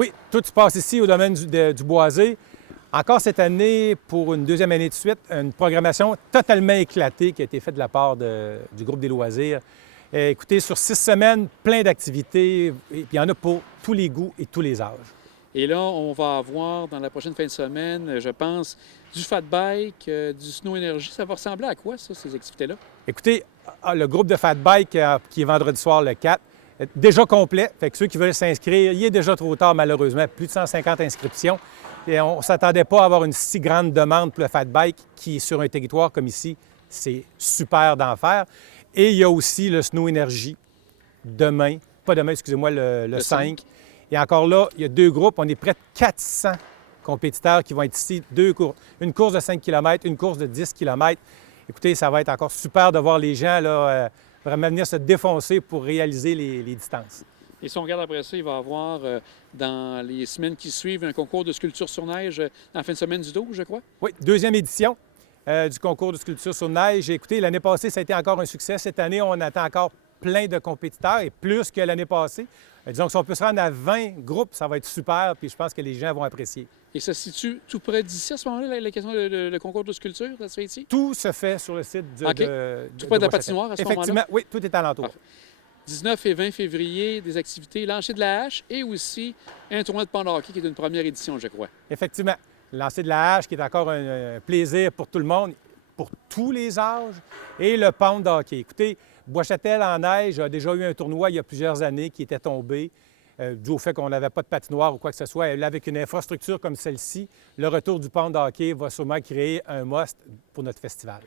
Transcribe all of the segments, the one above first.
Oui, tout se passe ici au domaine du boisé. Encore cette année, pour une deuxième année de suite, une programmation totalement éclatée qui a été faite de la part du groupe des loisirs. Écoutez, sur 6 semaines, plein d'activités, et puis il y en a pour tous les goûts et tous les âges. Et là, on va avoir dans la prochaine fin de semaine, je pense, du fat bike, du snow énergie. Ça va ressembler à quoi, ça, ces activités-là? Écoutez, le groupe de fat bike qui est vendredi soir le 4, est déjà complet. Fait que ceux qui veulent s'inscrire, il est déjà trop tard malheureusement, plus de 150 inscriptions. Et on ne s'attendait pas à avoir une si grande demande pour le fat bike qui, sur un territoire comme ici, c'est super d'en faire. Et il y a aussi le snow énergie demain, pas demain, excusez-moi, le 5. Et encore là, il y a 2 groupes. On est près de 400 compétiteurs qui vont être ici. Une course de 5 km, une course de 10 km. Écoutez, ça va être encore super de voir les gens là, vraiment venir se défoncer pour réaliser les distances. Et si on regarde après ça, il va y avoir dans les semaines qui suivent un concours de sculpture sur neige dans la fin de semaine du 12, je crois. Oui, deuxième édition du concours de sculpture sur neige. Écoutez, l'année passée, ça a été encore un succès. Cette année, on attend encore plein de compétiteurs et plus que l'année passée. Disons que si on peut se rendre à 20 groupes, ça va être super, puis je pense que les gens vont apprécier. Et ça se situe tout près d'ici à ce moment-là, la question le concours de sculpture, ça se fait ici? Tout se fait sur le site tout près de la patinoire à ce moment-là? Effectivement, oui, tout est alentour. Parfait. 19 et 20 février, des activités, lancer de la hache et aussi un tournoi de pont de hockey qui est une première édition, je crois. Effectivement. Lancer de la hache qui est encore un plaisir pour tout le monde, pour tous les âges, et le pont de hockey. Écoutez, Bois-Châtel en neige a déjà eu un tournoi il y a plusieurs années qui était tombé dû au fait qu'on n'avait pas de patinoire ou quoi que ce soit. Et là, avec une infrastructure comme celle-ci, le retour du pont de hockey va sûrement créer un must pour notre festival.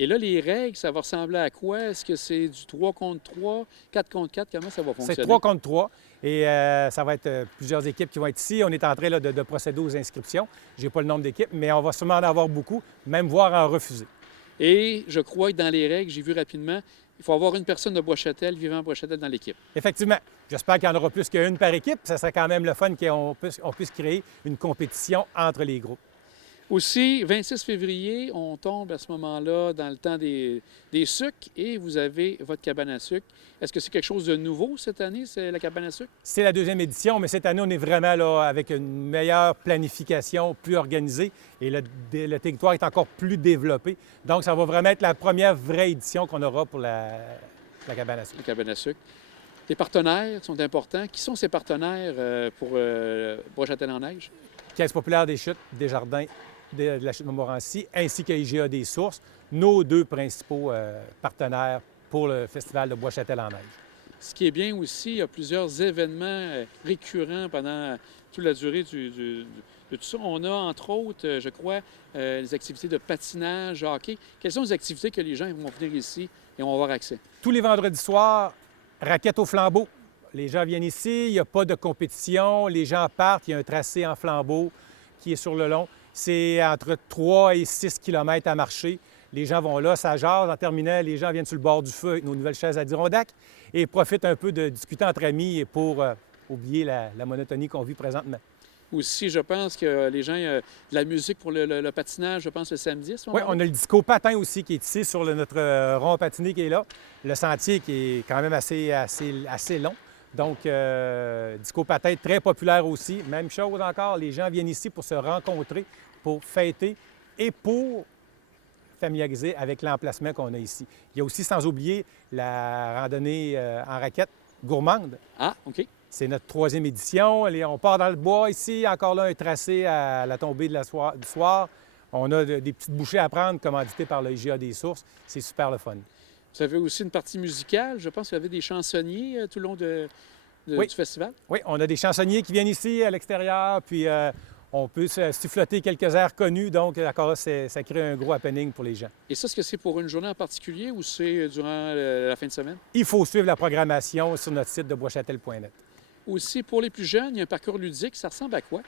Et là, les règles, ça va ressembler à quoi? Est-ce que c'est du 3 contre 3, 4 contre 4? Comment ça va fonctionner? C'est 3 contre 3 et ça va être plusieurs équipes qui vont être ici. On est en train là, de procéder aux inscriptions. Je n'ai pas le nombre d'équipes, mais on va sûrement en avoir beaucoup, même voire en refuser. Et je crois que dans les règles, j'ai vu rapidement, il faut avoir une personne de Bois-Châtel, vivant à Bois-Châtel dans l'équipe. Effectivement. J'espère qu'il y en aura plus qu'une par équipe. Ça serait quand même le fun qu'on puisse créer une compétition entre les groupes. Aussi, 26 février, on tombe à ce moment-là dans le temps des sucres et vous avez votre cabane à sucre. Est-ce que c'est quelque chose de nouveau cette année, c'est la cabane à sucre? C'est la deuxième édition, mais cette année, on est vraiment là avec une meilleure planification, plus organisée et le territoire est encore plus développé. Donc, ça va vraiment être la première vraie édition qu'on aura pour la cabane à sucre. La cabane à sucre. Les partenaires sont importants. Qui sont ces partenaires pour Bois-Châtel-en-Neige? Caisse populaire des chutes, Desjardins, de la chute Montmorency, ainsi que IGA des Sources, nos 2 principaux partenaires pour le Festival de Bois-Châtel-en-Neige. Ce qui est bien aussi, il y a plusieurs événements récurrents pendant toute la durée de tout ça. On a, entre autres, je crois, les activités de patinage, hockey. Quelles sont les activités que les gens vont venir ici et vont avoir accès? Tous les vendredis soirs, raquettes au flambeau. Les gens viennent ici, il n'y a pas de compétition, les gens partent, il y a un tracé en flambeau qui est sur le long. C'est entre 3 et 6 km à marcher. Les gens vont là, ça jase. En terminant, les gens viennent sur le bord du feu avec nos nouvelles chaises Adirondack et profitent un peu de discuter entre amis pour oublier la monotonie qu'on vit présentement. Aussi, je pense que les gens, de la musique pour le patinage, je pense, le samedi, à ce moment-là. Oui, on a le disco patin aussi qui est ici sur notre rond patiné qui est là. Le sentier qui est quand même assez long. Donc, disco patin très populaire aussi. Même chose encore, les gens viennent ici pour se rencontrer, pour fêter et pour familiariser avec l'emplacement qu'on a ici. Il y a aussi, sans oublier, la randonnée en raquette gourmande. Ah, OK. C'est notre 3e édition. On part dans le bois ici, encore là, un tracé à la tombée du soir. On a des petites bouchées à prendre, commanditées par le IGA des Sources. C'est super le fun. Vous avez aussi une partie musicale. Je pense qu'il y avait des chansonniers tout le long du festival. Oui, on a des chansonniers qui viennent ici à l'extérieur, puis on peut siffloter quelques airs connus. Donc, encore là, ça crée un gros happening pour les gens. Et ça, est-ce que c'est pour une journée en particulier ou c'est durant la fin de semaine? Il faut suivre la programmation sur notre site de boischatel.net. Aussi, pour les plus jeunes, il y a un parcours ludique. Ça ressemble à quoi?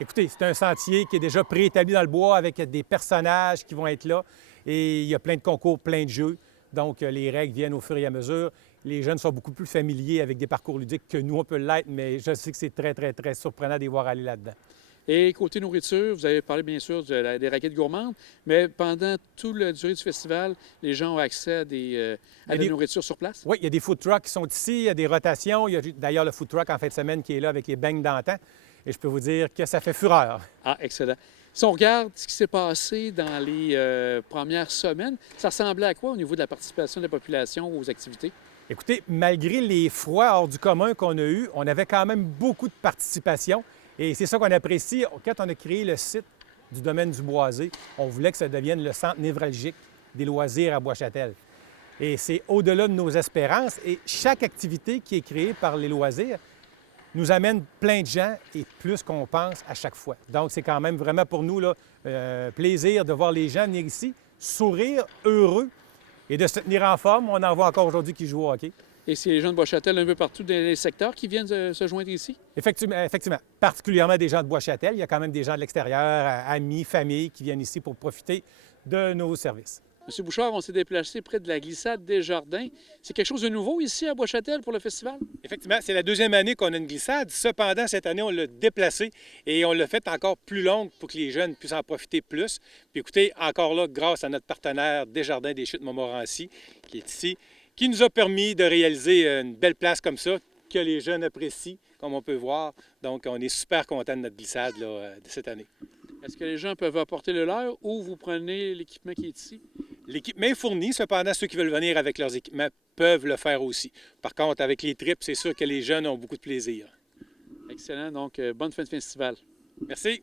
Écoutez, c'est un sentier qui est déjà préétabli dans le bois avec des personnages qui vont être là. Et il y a plein de concours, plein de jeux. Donc, les règles viennent au fur et à mesure. Les jeunes sont beaucoup plus familiers avec des parcours ludiques que nous, on peut l'être, mais je sais que c'est très, très, très surprenant de les voir aller là-dedans. Et côté nourriture, vous avez parlé bien sûr des raquettes gourmandes, mais pendant toute la durée du festival, les gens ont accès à de la nourriture sur place? Oui, il y a des food trucks qui sont ici, il y a des rotations. Il y a d'ailleurs le food truck en fin de semaine qui est là avec les beignes d'antan. et je peux vous dire que ça fait fureur. Ah, excellent. Si on regarde ce qui s'est passé dans les premières semaines, ça ressemblait à quoi au niveau de la participation de la population aux activités? Écoutez, malgré les froids hors du commun qu'on a eus, on avait quand même beaucoup de participation et c'est ça qu'on apprécie. Quand on a créé le site du domaine du Boisé, on voulait que ça devienne le centre névralgique des loisirs à Bois-Châtel. Et c'est au-delà de nos espérances et chaque activité qui est créée par les loisirs nous amène plein de gens et plus qu'on pense à chaque fois. Donc, c'est quand même vraiment pour nous là, plaisir de voir les gens venir ici, sourire, heureux et de se tenir en forme. On en voit encore aujourd'hui qui jouent au hockey. Et c'est les gens de Bois-Châtel un peu partout dans les secteurs qui viennent se joindre ici? Effectivement. Particulièrement des gens de Bois-Châtel. Il y a quand même des gens de l'extérieur, amis, familles qui viennent ici pour profiter de nos services. Monsieur Bouchard, on s'est déplacé près de la glissade Desjardins. C'est quelque chose de nouveau ici à Bois-Châtel pour le festival? Effectivement, c'est la deuxième année qu'on a une glissade. Cependant, cette année, on l'a déplacée et on l'a fait encore plus longue pour que les jeunes puissent en profiter plus. Puis écoutez, encore là, grâce à notre partenaire Desjardins des Chutes Montmorency, qui est ici, qui nous a permis de réaliser une belle place comme ça, que les jeunes apprécient, comme on peut voir. Donc, on est super contents de notre glissade là, de cette année. Est-ce que les gens peuvent apporter le leur ou vous prenez l'équipement qui est ici? L'équipement est fourni, cependant, ceux qui veulent venir avec leurs équipements peuvent le faire aussi. Par contre, avec les trips, c'est sûr que les jeunes ont beaucoup de plaisir. Excellent. Donc, bonne fin de festival. Merci.